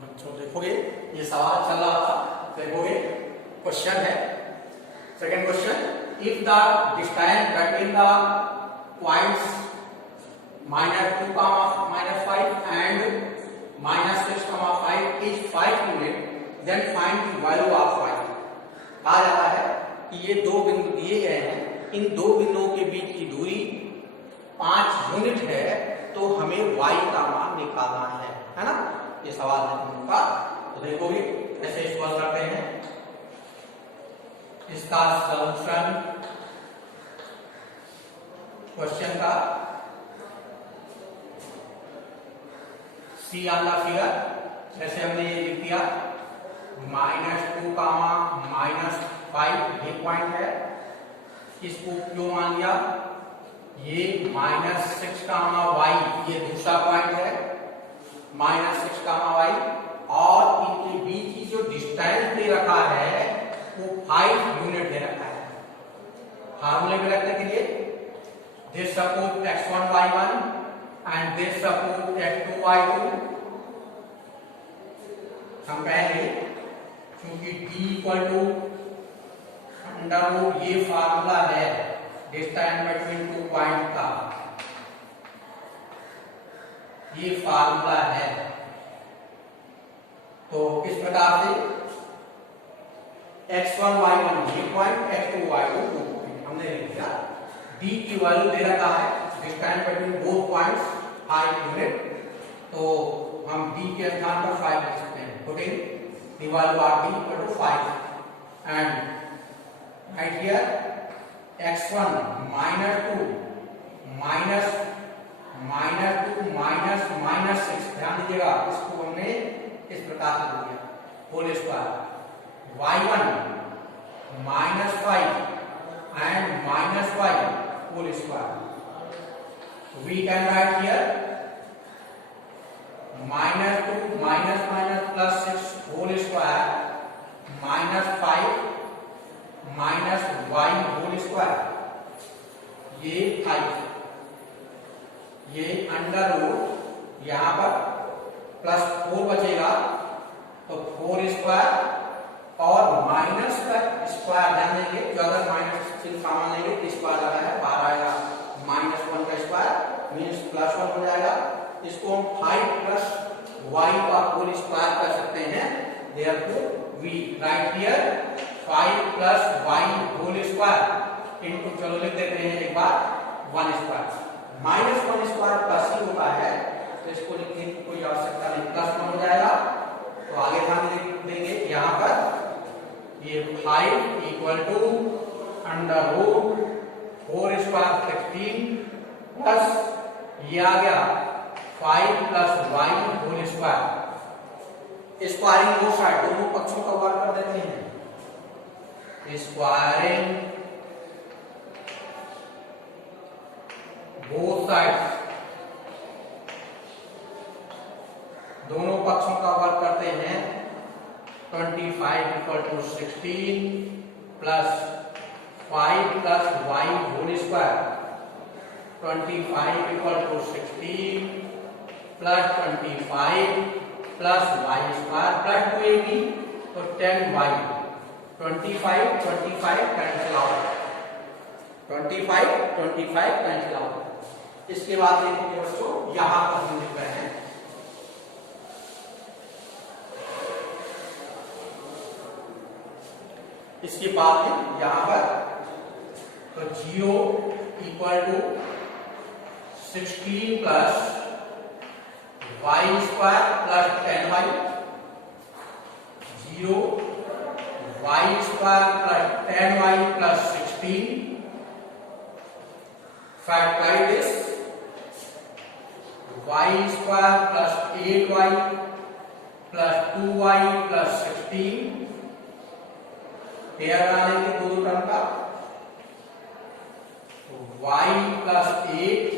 बच्चों देखोगे ये सवाल चल रहा था, देखोगे क्वेश्चन है। Second question, if the distance between the points -2, -5 and -6, -5 is 5 unit, then find the value of y। कहा जाता है कि ये दो बिंदु दिए गए हैं, इन दो बिंदुओं के बीच की दूरी 5 यूनिट है, तो हमें y का मान निकालना है ना। ये सवाल है तुम लोग का, तो देखोगे कैसे सॉल्व करते हैं इसका सॉल्यूशन क्वेश्चन का। सी ऑन द फिगर, जैसे हमने ये लिख दिया -2, -5 ये पॉइंट है, इसको क्यों मान लिया, ये -6, y ये दूसरा पॉइंट है, -6, y, और इनके बीच की जो डिस्टेंस दे रखा है वो 5 यूनिट दे रखा है। फार्मूले में रखने के लिए this suppose x1 y1 and this suppose x2 y2। हम कहेंगे क्योंकि d इक्वल टू अंडर ये फार्मूला है डिस्टेंस बिटवीन टू पॉइंट का, ये फार्मूला है। तो इस प्रकार से x1 y1 ये पॉइंट, x2 y2 वो पॉइंट हमने लिख दिया। d की वैल्यू दे रखा है distance between both points 5 unit, तो हम d के स्थान पर 5 लिख सकते हैं। Putting the value of d equal to 5 and right here x1 -2 -6, ध्यान दीजिएगा इसको हमने इस प्रकार से लिख दिया whole square, y1 -5 and -5 whole square. We can write here -2 plus 6 whole square -5 y whole square, ये 5, ये अंडर रूट यहाँ पर +4 बचेगा, तो 4 स्क्वायर और माइनस का स्क्वायर ध्यान देंगे, जो अगर माइनस चिन्ह सामान लेंगे तो स्क्वायर लगा है, बाहर आएगा -1 का स्क्वायर मीन्स +1 हो जाएगा। इसको हम 5 + y का होल स्क्वायर कर सकते हैं, therefore we write here 5 + y whole square into, चलो लिख देते हैं एक बार 1 स्क्वायर, -1 स्क्वायर प्लस ही होता है, तो इसको लिखने की कोई आवश्यकता नहीं, +1 हो जाएगा। तो आगे ध्यान देंगे यहाँ पर ये 5 equal to under root 4 square 16 plus ये आ गया 5 + y होल स्क्वायर। स्क्वायरिंग दो साइड, दोनों पक्षों का वर्ग कर देते हैं, स्क्वायरिंग बोथ साइड्स, दोनों पक्षों का वर्ग करते हैं। 25 = 16 plus 5 + y whole square, 25 = 16 plus 25 plus y square plus 2ab, तो 10y, 25 cancel out, 25 cancel out. इसके बाद देखोगे बच्चों यहां पर हम लिख रहे हैं इसके बाद में यहां पर, तो 0 equal to 16 plus y square plus 10y, 0 y square plus 10y plus 16, factorise this y square plus 8y plus 2y plus 16, pair बना लेंगे दो टर्म का, y + 8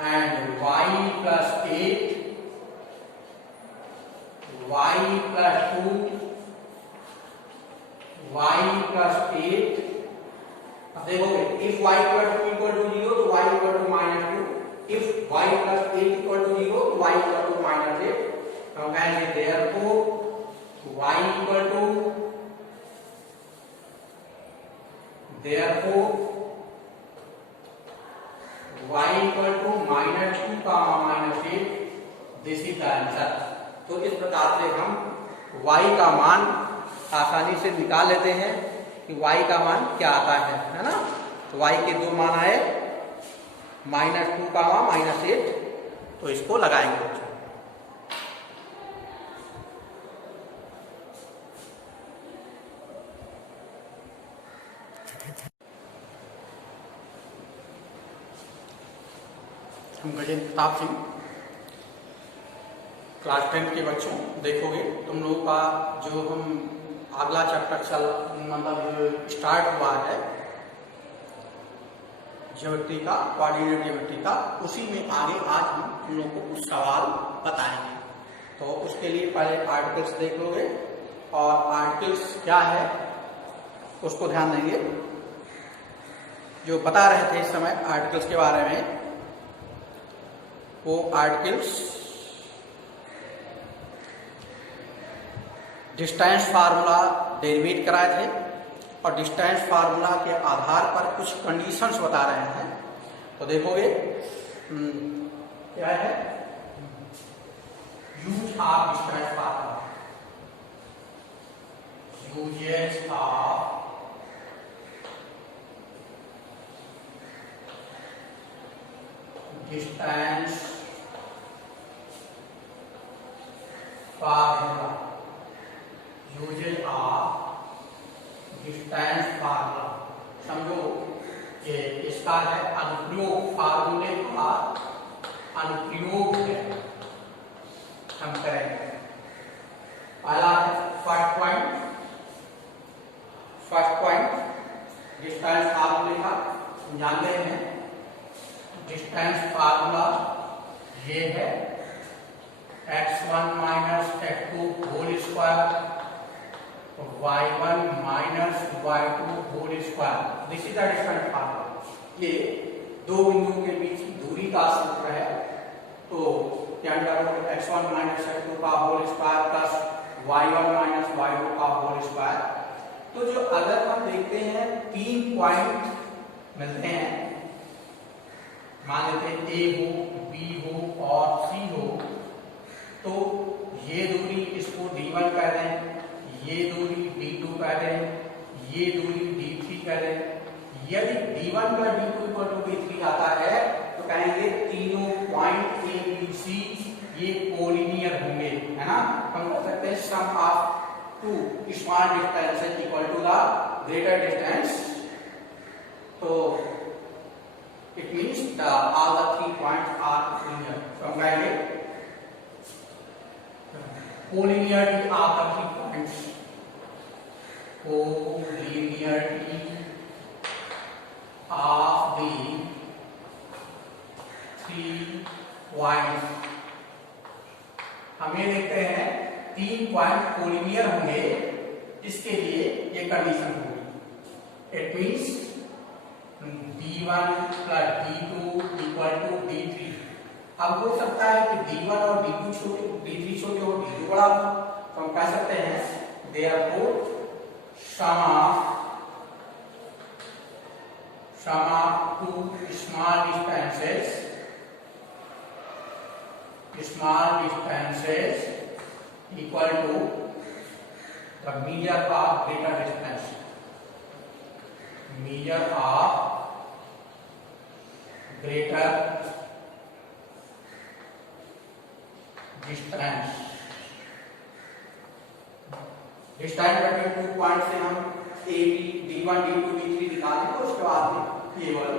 and y + 8, y + 2, y + 8। अब देखोगे इफ y = 2 = 0 तो y = -2, इफ y + 8 = 0 तो y = -8। हम कहेंगे therefore y equal to -2, -8। This is the answer. तो इस प्रकार से हम y का मान आसानी से निकाल लेते हैं कि y का मान क्या आता है ना। तो y के दो मान आए, -2, -8। तो इसको लगाएंगे। हम गजेंद्र प्रताप सिंह, क्लास 10 के बच्चों, देखोगे तुम लोगों का जो हम अगला चैप्टर मतलब स्टार्ट हुआ है ज्योमेट्री का, कोऑर्डिनेट ज्योमेट्री का, उसी में आगे आज हम तुम लोगों को कुछ सवाल बताएंगे। तो उसके लिए पहले आर्टिकल्स देख लोगे, और आर्टिकल्स क्या है उसको ध्यान देंगे। जो बता रहे थे इस समय आर्टिकल्स के बारे में, वो आर्टिकल्स डिस्टेंस फार्मूला डेरिवेट कराए थे, और डिस्टेंस फार्मूला के आधार पर कुछ कंडीशंस बता रहे हैं। तो देखोगे क्या है, use of distance formula, uses of distance formula, uses of distance formula. समझो कि इसका है अनुप्रयोग, फार्मूले का अनुप्रयोग है हम करेंगे। पहला है फर्स्ट पॉइंट डिस्टेंस फार्मूले का जानते हैं। डिस्टेंस फार्मूला ये है x1 - x2 whole square y1 - y2 whole square. This is the distance formula. ये दो बिंदुओं के बीच दूरी का सूत्र है। तो x1 - x2 का whole square plus y1 - y2 का होल स्क्वायर। तो जो अगर हम देखते हैं 3 पॉइंट मिलते हैं, मान लेते हैं A हो, B हो और C हो, तो ये दूरी इसको D1 कह दें, ये दूरी D2 कह दें, ये दूरी D3 कह दें। यदि D1 + D2 = D3 आता है तो कहेंगे तीनों पॉइंट A B C ये कोलिनियर होंगे, है ना। हम कह सकते हैं sum of two small distances equal to the greater distance. तो it means all the 3 points are linear. So हम कहेंगे collinearity of the 3 points, collinearity of the 3 points। हम ये देखते हैं 3 पॉइंट कोलिनियर होंगे, इसके लिए ये कंडीशन होगी। It means D1 + D2 = D3। अब हो सकता है कि D1 और D2 छोटे, D3 छोटे और D2 बड़ा हो। तो हम कह सकते हैं therefore sum of two small distances equal to the measure of greater distance, measure of greater distance। Distance between 2 point से हम D1 D2 D3 निकालें, तो उसके बाद में ये वाला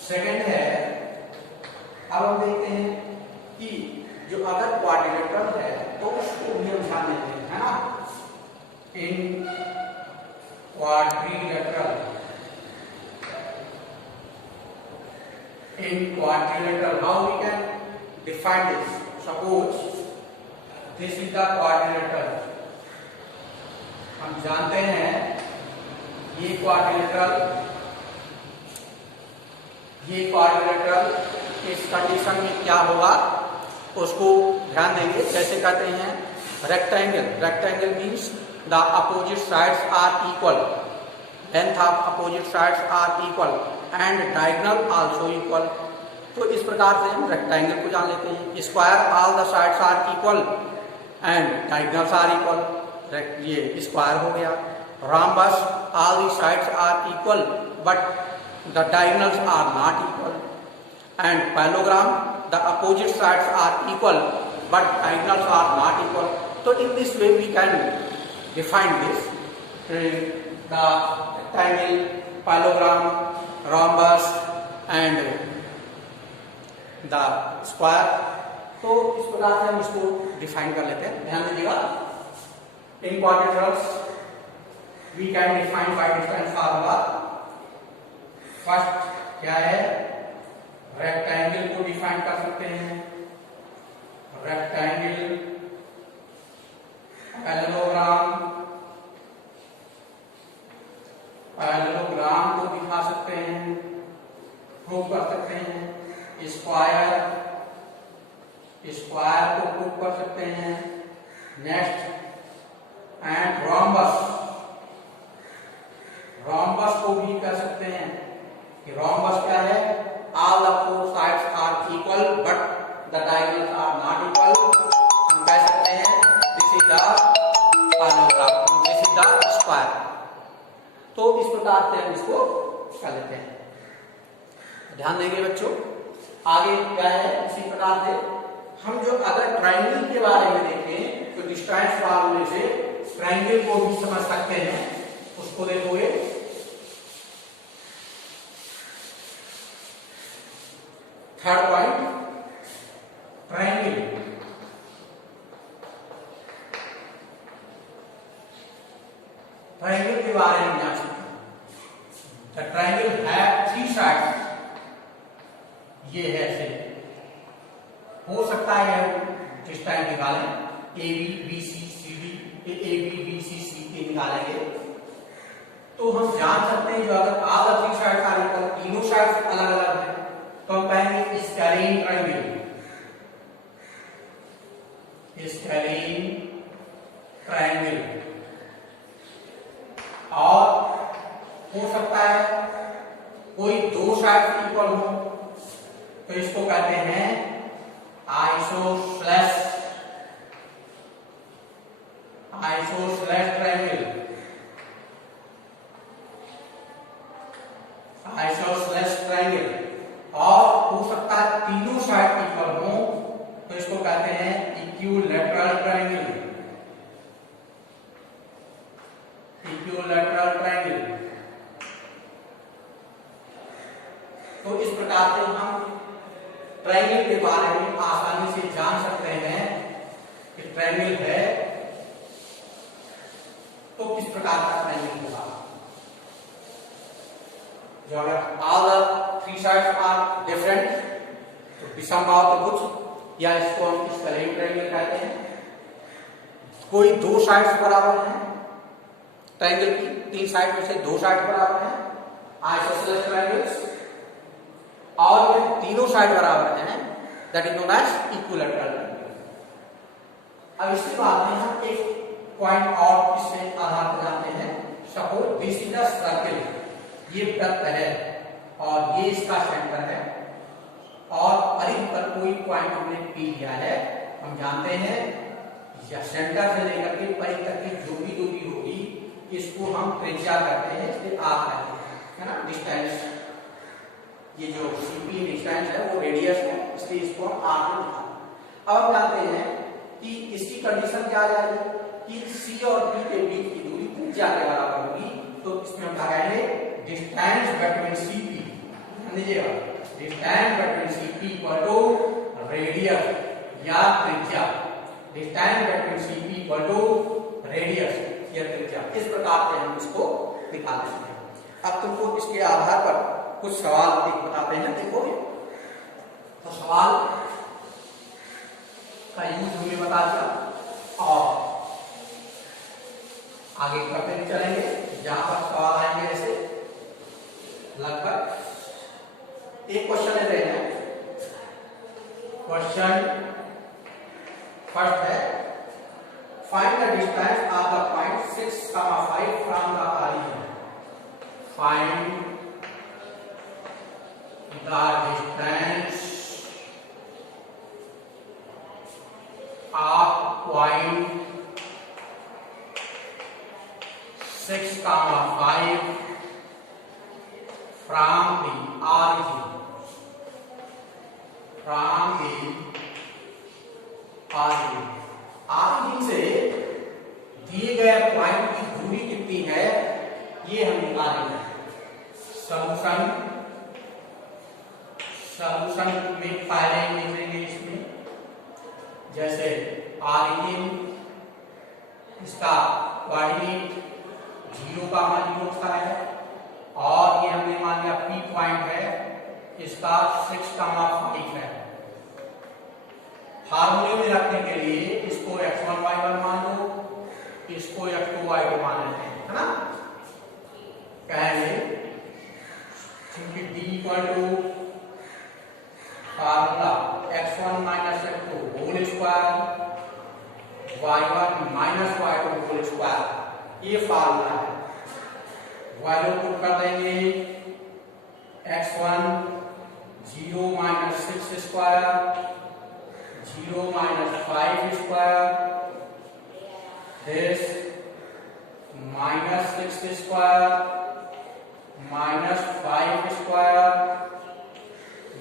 सेकंड है। अब हम देखते हैं कि जो अगर क्वाड्रिलेटरल है तो उसको भी हम ध्यान देते हैं, है ना। इन quadrilateral how we can define this? Suppose this is the quadrilateral। हम जानते हैं ये क्वाड्रिलेटरल इस कंडीशन में क्या होगा उसको ध्यान देंगे, जैसे कहते हैं rectangle, rectangle means the opposite sides are equal, length of opposite sides are equal and diagonal also equal. तो इस प्रकार से हम रेक्टेंगल को जान लेते हैं। Square all the sides are equal and diagonals are equal, ये स्क्वायर हो गया। rhombus all the sides are equal but the diagonals are not equal, and parallelogram the opposite sides are equal but diagonals are not equal. So in this way we can define this, the rectangle, parallelogram, rhombus and the square। तो इस प्रकार से हम इसको define कर लेते हैं। ध्यान दीजिएगा, important terms we can define by different formula। First क्या है, रेक्टेंगल को डिफाइन कर सकते हैं, रेक्टेंगल, पैरेललोग्राम, पैरेललोग्राम को दिखा सकते हैं, प्रूव कर सकते हैं। स्क्वायर, स्क्वायर को प्रूव कर सकते हैं। नेक्स्ट एंड रोम्बस, रोम्बस को भी कह सकते हैं कि रोम्बस क्या है, all the four sides are equal but the diagonals are not equal. हम कह सकते हैं this is the parallelogram, this is the square. तो इस प्रकार से हम इसको कर लेते हैं। ध्यान देंगे बच्चों, आगे क्या है, इसी प्रकार से हम जो अगर ट्रायंगल के बारे में देखें तो डिस्टेंस फार्मूले से ट्रायंगल को भी समझ सकते हैं। उसको देखोगे, थर्ड पॉइंट, ट्रायंगल। ट्रायंगल के बारे में जान सकते हैं। The triangle have three sides, ये है ऐसे, हो सकता है डिस्टेंस निकालें, A B B C C D, A B B C C के निकालेंगे तो हम जान सकते हैं जो अगर all the three sides are equal, तीनों साइड्स अलग अलग हैं, तो हम कहेंगे स्केलिन ट्रायंगल, स्केलिन ट्रायंगल। और हो सकता है कोई दो साइड इक्वल हो तो इसको कहते हैं isosceles, isosceles triangle, isosceles triangle. और हो सकता है तीनों साइड इक्वल हो तो इसको कहते हैं इक्विलैटरल ट्रायंगल, इक्विलैटरल ट्रायंगल। तो इस प्रकार से हम ट्रायंगल के बारे में आसानी से जान सकते हैं कि ट्रायंगल है तो किस प्रकार का ट्रायंगल होगा। जो अगर all the three sides are different तो विषमबाहुत्रिभुज, या इसको हम स्केलिन ट्रायंगल कहते हैं। कोई दो साइड्स बराबर हैं ट्रायंगल की, तीन साइड में से दो साइड बराबर हैं, आइसोसेलेस ट्रायंगल्स। और ये तीनों साइड बराबर हैं, that is known as equilateral triangle. अब इसके बाद में हम एक पॉइंट और इससे आधार पर जानते हैं। Suppose this is the circle, ये वृत्त है और ये इसका सेंटर है, और परिधि पर कोई पॉइंट हमने पी लिया है। हम जानते हैं या सेंटर से लेकर के परिधि तक की जो भी दूरी होगी इसको हम त्रिज्या कहते हैं, इसलिए आर कहते हैं, है ना, डिस्टेंस। ये जो सीपी डिस्टेंस है वो रेडियस है, इसलिए इसको हम आर में लिखा। अब हम जानते हैं कि इसकी कंडीशन क्या आ जाएगी कि सी और पी के बीच की दूरी त्रिज्या के बराबर होगी। तो इसमें हम लगाएंगे डिस्टेंस बिटवीन सीपी, ध्यान दीजिएगा, distance between CP equal to radius या त्रिज्या, distance between CP equal to radius या त्रिज्या। इस प्रकार से हम इसको निकाल देते हैं। अब तुमको इसके आधार पर कुछ सवाल एक बताते हैं, देखोगे तो सवाल का यूज हमने बता दिया और आगे करते भी चलेंगे। जहां पर सवाल आएंगे ऐसे लगभग एक क्वेश्चन लेते हैं। क्वेश्चन फर्स्ट है find the distance of the point 6, 5 from the origin. Find the distance of point 6, 5 from the origin. From the origin. origin से दिए गए पॉइंट की दूरी कितनी है ये हम निकालेंगे. सॉल्यूशन में पहले लिखेंगे इसमें, जैसे origin इसका कोऑर्डिनेट 0 का मान 0 होता है और ये हमने मान लिया P पॉइंट है, इसका 6, 5 है. फार्मूले में रखने के लिए इसको x1 y1 मान लो, इसको x2 y2 मान लेते हैं, है ना. कहेंगे क्योंकि D equal to formula x1 minus x2 whole square y1 minus y2 whole square, ये फार्मूला है. वैल्यू पुट कर देंगे x1 0 minus 6 square 0 minus 5 square this minus 6 square minus 5 square,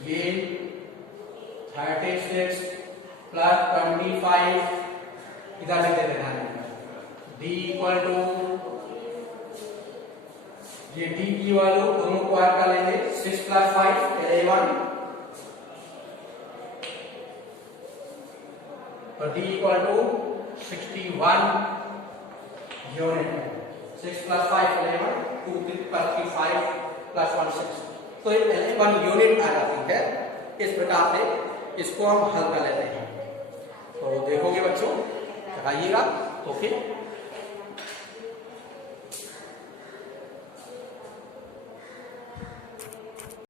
ये 36 प्लस 25 इधर लिख देते हैं. D इक्वल टू ये D की वैल्यू दोनों को ऐड कर लेंगे 6 प्लस 5 11, तो D equal to 61 unit. 6 plus 5 11 2 3 5 plus 1 6, तो 11 यूनिट आ जाती है. इस प्रकार से इसको हम हल कर लेते हैं. तो देखोगे बच्चों, लगाइएगा. ओके.